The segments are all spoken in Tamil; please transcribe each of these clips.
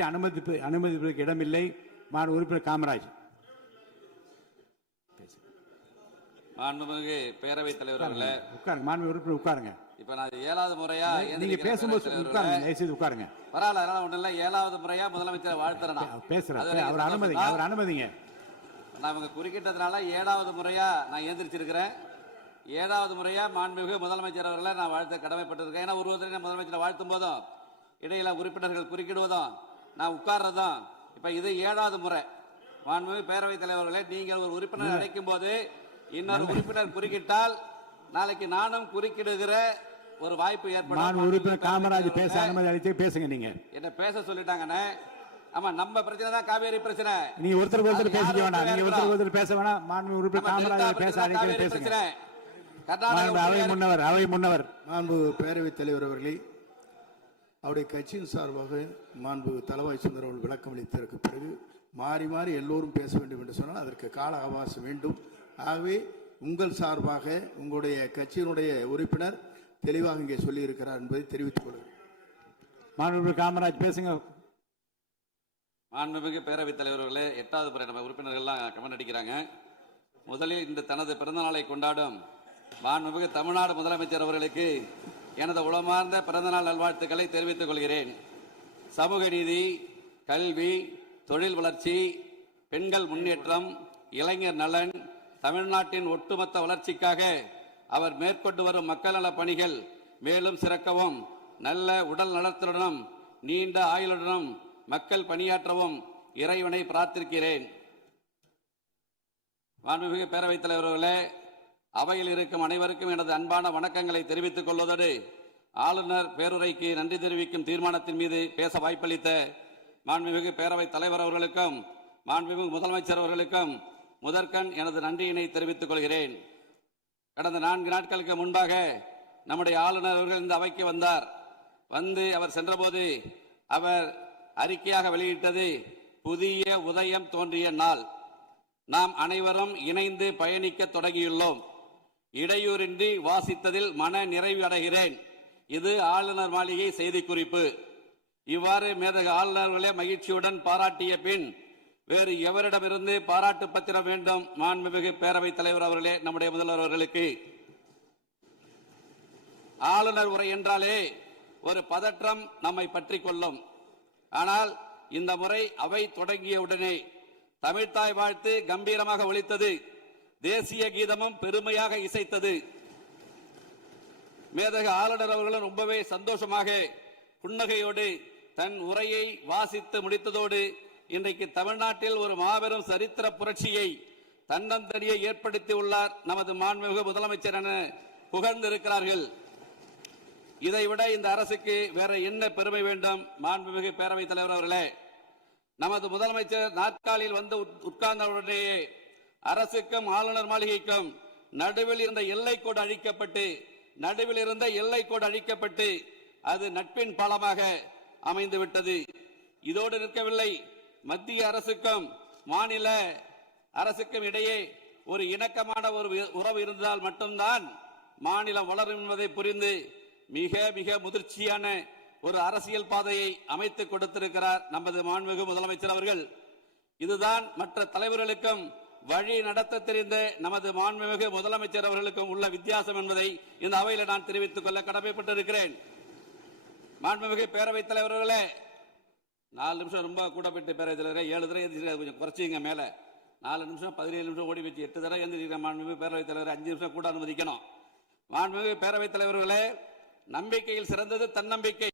பற்றி அனுமதிப்பதற்கு இடமில்லை. மாண்பு உறுப்பினர் காமராஜ். மாண்புமிகு பேரவைத் தலைவர் அவர்களே, உட்காருங்க. மாண்பு உறுப்பினர் உட்காருங்க. இப்ப நான் 7வது முறையா நீங்க பேசும்போது உட்காருங்க. தயவுசெய்து உட்காருங்க. பரவாயில்ல, அதனால ஒண்ணு இல்ல. 7வது முறையா முதலமைச்சரை வாழ்த்துறேன். பேசுறேன். அவர் அனுமதிங்க. நான் இவங்க குறுக்கிட்டதுனால 7வது முறையா நான் எந்திரிச்சிருக்கிறேன். 7வது முறையா மாண்புமிகு முதலமைச்சர் அவர்களை நான் வாழ்த்த கடமைப்பட்டிருக்கேன். ஏன்னா ஒருவரை முதலமைச்சரை வாழ்த்தும் போதும் இடையில உறுப்பினர்கள் குறுக்கிடுவதும் நான் உட்கார்றதும் இப்ப இது 7வது முறை. மாண்புமிகு பேரவைத் தலைவர்களே, நீங்கள் ஒரு உறுப்பினர் அழைக்கும் போது இன்னொரு உறுப்பினர் குறுக்கிட்டால் நாளைக்கு நானும் குறுக்கிடுகிற ஒரு வாய்ப்பு ஏற்படும். உறுப்பினர் காமராஜ் பேச அனுமதி அளித்து பேசுங்க. நீங்க என்ன பேச சொல்லிட்டாங்கன்னு. ஆமா, நம்ம பிரச்சனை தான் காவேரி பிரச்சனை. நீங்க ஒருத்தருக்கு ஒருத்தர் பேசிக்க வேண்டாம். நீங்க ஒருத்தருக்கு ஒருத்தர் பேச வேணாம். மாண்பு உறுப்பினர் காமராஜ் பேச அழைத்து பேசுங்க. அவை முன்னவர் மாண்பு பேரவைத் தலைவர் அவர்களே, அவருடைய கட்சியின் சார்பாக மாண்பு தளவாய் சுந்தர் அவர்கள் விளக்கம் அளித்ததற்கு பிறகு மாறி மாறி எல்லோரும் பேச வேண்டும் என்று சொன்னால் அதற்கு கால அவகாசம் வேண்டும். ஆகவே உங்கள் சார்பாக உங்களுடைய கட்சியினுடைய உறுப்பினர் தெளிவாக இங்கே சொல்லி இருக்கிறார் என்பதை தெரிவித்துக் கொள்கிறேன். மாண்புமிகு காமராஜ் பேசுங்க. மாண்புமிகு பேரவைத் தலைவர்களே, 8வது முறை நம்ம உறுப்பினர்கள்லாம் கமெண்ட் அடிக்கிறாங்க. முதலில் இந்த தனது பிறந்த நாளை கொண்டாடும் மாண்புமிகு தமிழ்நாடு முதலமைச்சர் அவர்களுக்கு எனது உளமார்ந்த பிறந்தநாள் நல்வாழ்த்துக்களை தெரிவித்துக் கொள்கிறேன். சமூக நீதி, கல்வி, தொழில் வளர்ச்சி, பெண்கள் முன்னேற்றம், இளைஞர் நலன், தமிழ்நாட்டின் ஒட்டுமொத்த வளர்ச்சிக்காக அவர் மேற்கொண்டு வரும் மக்கள் நல பணிகள் மேலும் சிறக்கவும், நல்ல உடல் நலத்துடனும் நீண்ட ஆயுளுடனும் மக்கள் பணியாற்றவும் இறைவனை பிரார்த்திக்கிறேன். மாண்புமிகு பேரவைத் தலைவர்களே, அவையில் இருக்கும் அனைவருக்கும் எனது அன்பான வணக்கங்களை தெரிவித்துக் கொள்வதோடு ஆளுநர் பேருரைக்கு நன்றி தெரிவிக்கும் தீர்மானத்தின் மீது பேச வாய்ப்பளித்த மாண்புமிகு பேரவைத் தலைவர் அவர்களுக்கும் மாண்புமிகு முதலமைச்சர் அவர்களுக்கும் முதற்கண் எனது நன்றியினை தெரிவித்துக் கொள்கிறேன். கடந்த 4 நாட்களுக்கு முன்பாக நம்முடைய ஆளுநர் அவர்கள் இந்த அவைக்கு வந்தார். வந்து அவர் சென்றபோது அவர் அறிக்கையாக வெளியிட்டது புதிய உதயம் தோன்றிய நாள். நாம் அனைவரும் இணைந்து பயணிக்க தொடங்கியுள்ளோம். இடையூறின்றி வாசித்ததில் மன நிறைவு அடைகிறேன். இது ஆளுநர் மாளிகை செய்திக்குறிப்பு. இவ்வாறு மேதக ஆளுநர்களே மகிழ்ச்சியுடன் பாராட்டிய பின் வேறு எவரிடமிருந்து பாராட்டு பத்திரம் வேண்டும்? மாண்புமிகு பேரவைத் தலைவர் அவர்களே, நம்முடைய முதல்வர் அவர்களுக்கு. ஆளுநர் உரை என்றாலே ஒரு பதற்றம் நம்மை பற்றி கொள்ளும். ஆனால் இந்த முறை அவை தொடங்கிய உடனே தமிழ்த்தாய் வாழ்த்து கம்பீரமாக ஒலித்தது. தேசிய கீதமும் பெருமையாக இசைத்தது. மேதக ஆளுநர் அவர்களும் ரொம்பவே சந்தோஷமாக புன்னகையோடு தன் உரையை வாசித்து முடித்ததோடு இன்றைக்கு தமிழ்நாட்டில் ஒரு மாபெரும் சரித்திர புரட்சியை தன்னந்தனியே ஏற்படுத்தி உள்ளார் நமது மாண்புமிகு முதலமைச்சர் என புகழ்ந்திருக்கிறார்கள். இதைவிட இந்த அரசுக்கு வேற என்ன பெருமை வேண்டும்? மாண்புமிகு பேரவைத் தலைவர் அவர்களே, நமது முதலமைச்சர் நாற்காலியில் வந்து உட்கார்ந்தவுடனேயே அரசுக்கும் ஆளுநர் மாளிகைக்கும் நடுவில் இருந்த எல்லைக்கோடு அழிக்கப்பட்டு அது நட்பின் பாலமாக அமைந்துவிட்டது. இதோடு நிற்கவில்லை. மத்திய அரசுக்கும் மாநில அரசுக்கும் இடையே ஒரு இணக்கமான ஒரு உறவு இருந்தால் மட்டும்தான் மாநிலம் வளரும் என்பதை புரிந்து மிக மிக முதிர்ச்சியான ஒரு அரசியல் பாதையை அமைத்துக் கொடுத்திருக்கிறார் நமது மாண்புமிகு முதலமைச்சர் அவர்கள். இதுதான் மற்ற தலைவர்களுக்கும் வழி நடத்த தெரிந்த நமது மாண்புமிகு முதலமைச்சர் அவர்களுக்கும் உள்ள வித்தியாசம் என்பதை இந்த அவையில் நான் தெரிவித்துக் கொள்ள கடமைப்பட்டிருக்கிறேன். மாண்புமிகு பேரவைத் தலைவர்களே, 4 நிமிஷம் ரொம்ப கூட போயிட்டு பேரவைத் தலைவரே, 7 தடவை எழுந்திருக்க கொஞ்சம் குறைச்சிங்க. மேல 4 நிமிஷம் 17 நிமிஷம் ஓடி வச்சு 8 தடவை எழுந்திருக்கிற மாண்புமிகு பேரவைத் தலைவர் 5 நிமிஷம் கூட அனுமதிக்கணும். மாண்புமிகு பேரவைத் தலைவர்களே, நம்பிக்கையில் சிறந்தது தன்னம்பிக்கை.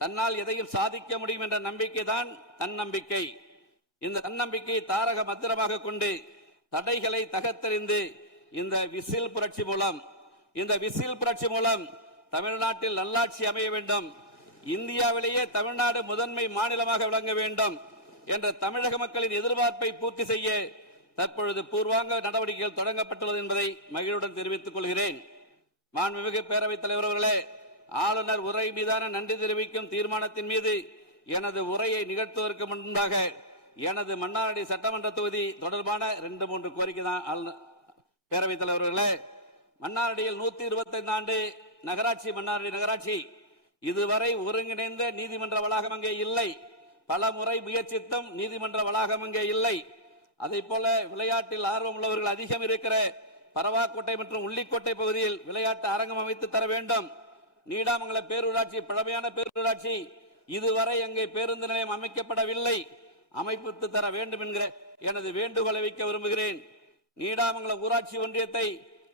தன்னால் எதையும் சாதிக்க முடியும் என்ற நம்பிக்கை தான் தன்னம்பிக்கை. இந்த தன்னம்பிக்கையை தாரக மந்திரமாக கொண்டு தடைகளை தகர்த்தெறிந்து இந்த விசில் புரட்சி மூலம் தமிழ்நாட்டில் நல்லாட்சி அமைய வேண்டும், இந்தியாவிலேயே தமிழ்நாடு முதன்மை மாநிலமாக விளங்க வேண்டும் என்ற தமிழக மக்களின் எதிர்பார்ப்பை பூர்த்தி செய்ய தற்பொழுது பூர்வாங்க நடவடிக்கைகள் தொடங்கப்பட்டுள்ளது என்பதை மகிழ்வுடன் தெரிவித்துக் கொள்கிறேன். மாண்புமிகு பேரவைத் தலைவர் அவர்களே, ஆளுநர் உரை மீதான நன்றி தெரிவிக்கும் தீர்மானத்தின் மீது எனது உரையை நிகழ்த்துவதற்கு முன்பாக எனது மன்னார்குடி சட்டமன்ற தொகுதி தொடர்பான 2-3 கோரிக்கை தான். பேரவைத் தலைவர்களே, மன்னார்குடியில் 125 ஆண்டு நகராட்சி மன்னார்குடி நகராட்சி. இதுவரை ஒருங்கிணைந்த நீதிமன்ற வளாகம் அங்கே இல்லை. பல முறை முயற்சித்தும் நீதிமன்ற வளாகம் இங்கே இல்லை. அதை போல விளையாட்டில் ஆர்வம் உள்ளவர்கள் அதிகம் இருக்கிற பரவாக்கோட்டை மற்றும் உள்ளிக்கோட்டை பகுதியில் விளையாட்டு அரங்கம் அமைத்து தர வேண்டும். நீடாமங்கல பேரூராட்சி பழமையான பேரூராட்சி, இதுவரை அங்கே பேருந்து நிலையம் அமைக்கப்படவில்லை. அமைப்பு தர வேண்டும் என்கிற எனது வேண்டுகோளை வைக்க விரும்புகிறேன். நீடாமங்கலம் ஊராட்சி ஒன்றியத்தை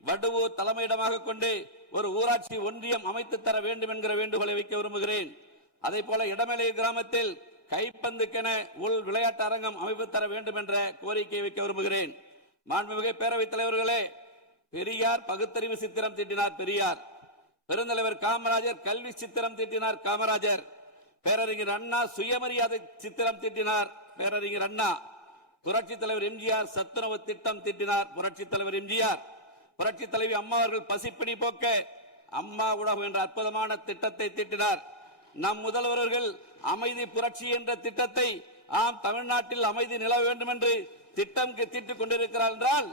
வடுவூர் தலைமையிடமாக கொண்டு ஒரு ஊராட்சி ஒன்றியம் அமைத்து தர வேண்டும் என்கிற வேண்டுகோளை வைக்க விரும்புகிறேன். அதே போல இடமலை கிராமத்தில் கைப்பந்துக்கென உள் விளையாட்டு அரங்கம் அமைப்பு தர வேண்டும் என்ற கோரிக்கையை வைக்க விரும்புகிறேன். மாண்புமிகு பேரவைத் தலைவர்களே, பெரியார் பகுத்தறிவு சித்திரம் தீட்டினார் பெரியார், பெருந்தலைவர் காமராஜர் கல்வி சித்திரம் தீட்டினார் காமராஜர், பேரறிஞர் அண்ணா சுயமரியாதை சித்திரம் தீட்டினார் பேரறிஞர் அண்ணா, புரட்சி தலைவர் எம்ஜிஆர் சத்துணவு திட்டம் தீட்டினார் புரட்சி தலைவர் எம்ஜிஆர், புரட்சி தலைவி அம்மா அவர்கள் பசிப்பிணி போக்க அம்மா உணவு என்ற அற்புதமான திட்டத்தை தீட்டினார். நம் முதல்வர்கள் அமைதி புரட்சி என்ற திட்டத்தை தமிழ்நாட்டில் அமைதி நிலவ வேண்டும் என்று திட்டம் தீட்டிக் கொண்டிருக்கிறார் என்றால்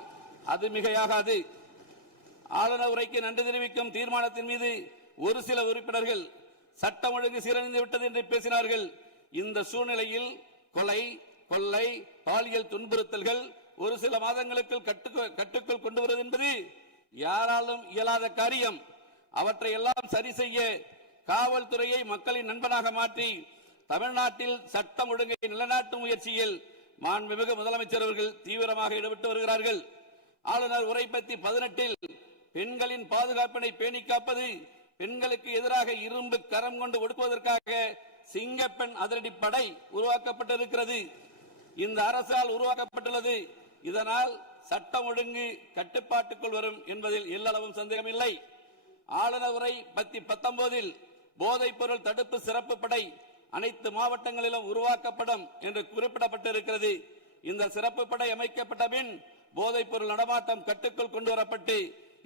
அது மிகையாகாது. ஆளுநர் உரைக்கு நன்றி தெரிவிக்கும் தீர்மானத்தின் மீது ஒரு சில உறுப்பினர்கள் சட்டம் ஒழுங்கு சீரழிந்து விட்டது என்று பேசினார்கள். இந்த சூழ்நிலையில் கொலை, கொள்ளை, பாலியல் துன்புறுத்தல்கள் ஒரு சில மாதங்களுக்குள் கட்டுக்குள் கொண்டு வருவது என்பது யாராலும் இயலாத காரியம். அவற்றை எல்லாம் சரி செய்ய காவல்துறையை மக்களின் நண்பனாக மாற்றி தமிழ்நாட்டில் சட்டம் ஒழுங்கை நிலைநாட்டும் முயற்சியில் மாண்புமிகு முதலமைச்சர் அவர்கள் தீவிரமாக ஈடுபட்டு வருகிறார்கள். ஆளுநர் உரை பத்தி 18 பெண்களின் பாதுகாப்பினை பேணி காப்பது, பெண்களுக்கு எதிராக இரும்பு கரம் கொண்டு ஒடுக்குவதற்காக சிங்கப்பெண் அதிரடிப்படை உருவாக்கப்பட்டிருக்கிறது. இந்த அரசால் உருவாக்கப்பட்டுள்ளது. இதனால் சட்டம் ஒழுங்கு கட்டுப்பாட்டுக்குள் வரும் என்பதில் எல்லளவும் சந்தேகமில்லை. ஆளுநர் உரை பத்தி 19 போதைப் பொருள் தடுப்பு சிறப்பு படை அனைத்து மாவட்டங்களிலும் உருவாக்கப்படும் என்று குறிப்பிடப்பட்டிருக்கிறது. இந்த சிறப்பு படை அமைக்கப்பட்ட பின் போதைப் பொருள் நடமாட்டம் கட்டுக்குள் கொண்டு வரப்பட்டு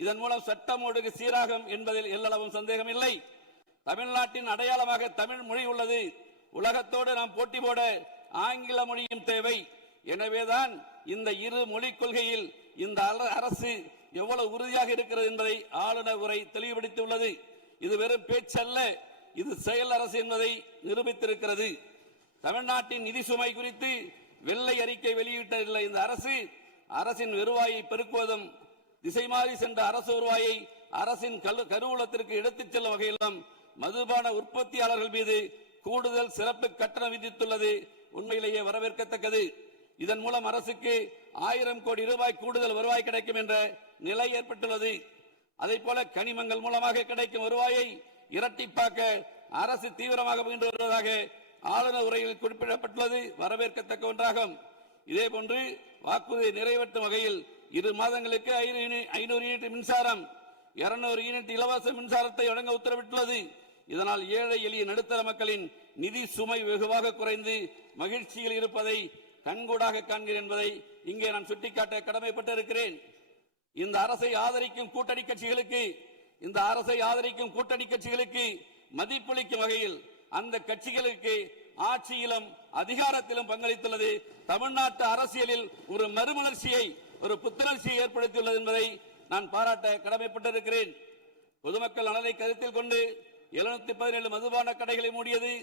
இதன் மூலம் சட்டம் ஒழுங்கு சீராகும் என்பதில் எல்லளவும் சந்தேகமில்லை. தமிழ்நாட்டின் அடையாளமாக தமிழ் மொழி உள்ளது. உலகத்தோடு நாம் போட்டி போட ஆங்கில மொழியும் தேவை. எனவேதான் இந்த இரு மொழிக் கொள்கையில் இந்த அரசு எவ்வளவு உறுதியாக இருக்கிறது என்பதை ஆளுநர் உரை தெளிவுபடுத்தியுள்ளது. இது வெறும் பேச்சல்ல, இது செயல் அரசு என்பதை நிரூபித்திருக்கிறது. தமிழ்நாட்டின் நிதி சுமை குறித்து வெள்ளை அறிக்கை வெளியிட்டுள்ள இந்த அரசு அரசின் வருவாயை பெருக்குவதும் திசை மாறி சென்ற அரசு வருவாயை அரசின் கருவூலத்திற்கு எடுத்துச் செல்லும் வகையிலும் மதுபான உற்பத்தியாளர்கள் மீது கூடுதல் சிறப்பு கட்டணம் விதித்துள்ளது உண்மையிலேயே வரவேற்கத்தக்கது. இதன் மூலம் அரசுக்கு 1000 கோடி ரூபாய் கூடுதல் வருவாய் கிடைக்கும் என்ற நிலை ஏற்பட்டுள்ளது. அதே போல கனிமங்கள் மூலமாக கிடைக்கும் வருவாயை இரட்டிப்பாக்க அரசு தீவிரமாக முயன்று வருவதாக ஆளுநர் உரையில் குறிப்பிடப்பட்டுள்ளது வரவேற்கத்தக்க ஒன்றாகும். இதேபோன்று வாக்குறுதியை நிறைவேற்றும் வகையில் 2 மாதங்களுக்கு 500 யூனிட் மின்சாரம், 200 யூனிட் இலவச மின்சாரத்தை வழங்க உத்தரவிட்டுள்ளது. இதனால் ஏழை எளிய நடுத்தர மக்களின் நிதி சுமை வெகுவாக குறைந்து மகிழ்ச்சியில் இருப்பதை கண்கூடாக காண்கிறேன் என்பதை இங்கே நான் சுட்டிக்காட்ட கடமைப்பட்டிருக்கிறேன். இந்த அரசை ஆதரிக்கும் கூட்டணி கட்சிகளுக்கு மதிப்பளிக்கும் வகையில் அந்த கட்சிகளுக்கு ஆட்சியிலும் அதிகாரத்திலும் பங்களித்துள்ளது தமிழ்நாட்டு அரசியலில் ஒரு மறுமலர்ச்சியை, ஒரு புத்துணர்ச்சியை ஏற்படுத்தியுள்ளது என்பதை நான் பாராட்ட கடமைப்பட்டிருக்கிறேன். பொதுமக்கள் நலனை கருத்தில் கொண்டு 717 மதுபான கடைகளை மூடியது,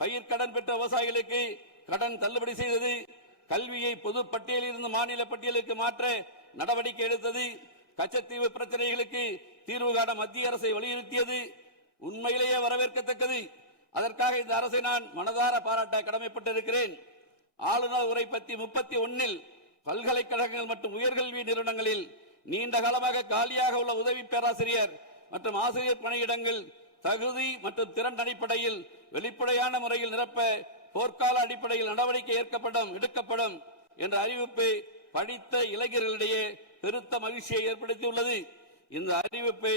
பயிர்க்கடன் பெற்ற விவசாயிகளுக்கு கடன் தள்ளுபடி செய்தது, கல்வியை பொது பட்டியலில் இருந்து மாநில பட்டியலுக்கு மாற்ற நடவடிக்கை எடுத்தது, கச்சத்தீவு பிரச்சனைகளுக்கு தீர்வு காண மத்திய அரசை வலியுறுத்தியது உண்மையிலேயே வரவேற்கத்தக்கது. அதற்காக இந்த அரசை நான் மனதார பாராட்ட கடமைப்பட்டிருக்கிறேன். ஆளுநர் உரை பத்தி 31 பல்கலைக்கழகங்கள் மற்றும் உயர்கல்வி நிறுவனங்களில் நீண்ட காலமாக காலியாக உள்ள உதவி பேராசிரியர் மற்றும் ஆசிரியர் பணியிடங்கள் தகுதி மற்றும் திறன் அடிப்படையில் வெளிப்படையான முறையில் நிரப்ப போர்க்கால அடிப்படையில் நடவடிக்கை எடுக்கப்படும் என்ற அறிவிப்பு படித்த இளைஞர்களிடையே பெருத்த மகிழ்ச்சியை ஏற்படுத்தியுள்ளது. இந்த அறிவிப்பு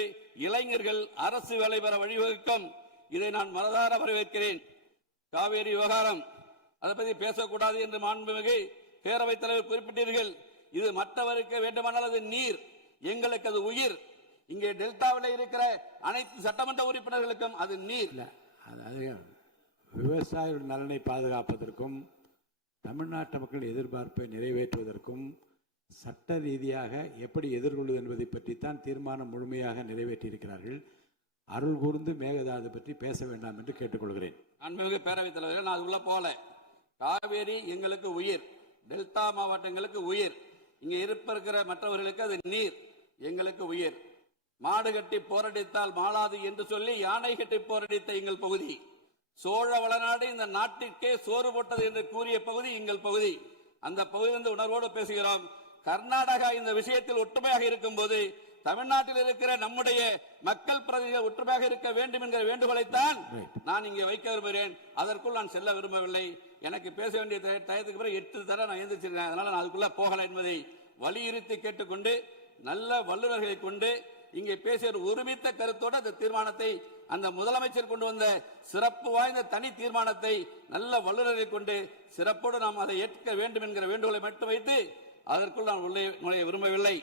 இளைஞர்கள் அரசு வேலை பெற வழிவகுக்கும். இதை நான் மனதார வரவேற்கிறேன். காவேரி விவகாரம், அதை பற்றி பேசக்கூடாது என்று மாண்புமிகு பேரவைத் தலைவர் குறிப்பிட்டீர்கள். இது மற்றவருக்கு வேண்டுமானால் அது நீர், எங்களுக்கு அது உயிர். இங்கே டெல்டாவில் இருக்கிற அனைத்து சட்டமன்ற உறுப்பினர்களுக்கும் அது நீர். விவசாயிகள் நலனை பாதுகாப்பதற்கும் தமிழ்நாட்டு மக்கள் எதிர்பார்ப்பை நிறைவேற்றுவதற்கும் சட்ட ரீதியாக எப்படி எதிர்கொள்வது என்பதை பற்றித்தான் தீர்மானம் முழுமையாக நிறைவேற்றியிருக்கிறார்கள். அருள் கூர்ந்து மேகதாது பற்றி பேச வேண்டாம் என்று கேட்டுக்கொள்கிறேன். அன்புமிகு பேரவைத் தலைவர்கள், நான் உள்ள போல காவேரி எங்களுக்கு உயிர், டெல்டா மாவட்டங்களுக்கு உயிர். இங்க இருக்கிற மற்றவர்களுக்கு அது நீர், எங்களுக்கு உயிர். மாடு கட்டி போரடித்தால் மாளாது என்று சொல்லி யானை கட்டி போரடித்த எங்கள் பகுதி. சோழ வளநாடு இந்த நாட்டிற்கே சோறு போட்டது என்று கூறிய பகுதி எங்கள் பகுதி. அந்த பகுதியிலிருந்து உணர்வோடு பேசுகிறோம். கர்நாடகா இந்த விஷயத்தில் ஒற்றுமையாக இருக்கும் போது தமிழ்நாட்டில் இருக்கிற நம்முடைய மக்கள் பிரதிநிதிகள் ஒற்றுமையாக இருக்க வேண்டும் என்கிற வேண்டுகோளைத்தான் நான் இங்கே வைக்க விரும்புகிறேன். அதற்குள் நான் செல்ல விரும்பவில்லை. எனக்கு பேச வேண்டிய டயத்துக்கு பிறகு 8 தடவை நான் எழுந்திருச்சிருக்கேன். அதனால நான் அதுக்குள்ள போகல என்பதை வலியுறுத்தி கேட்டுக்கொண்டு, நல்ல வல்லுநர்களை கொண்டு இங்கே பேசிய ஒருமித்த கருத்தோடு அந்த தீர்மானத்தை, அந்த முதலமைச்சர் கொண்டு வந்த சிறப்பு வாய்ந்த தனி தீர்மானத்தை நல்ல வல்லுநர்களை கொண்டு சிறப்போடு நாம் அதை ஏற்க வேண்டும் என்கிற வேண்டுகோளை மட்டும் வைத்து அதற்குள் நான் உள்ளே நுழைய விரும்பவில்லை.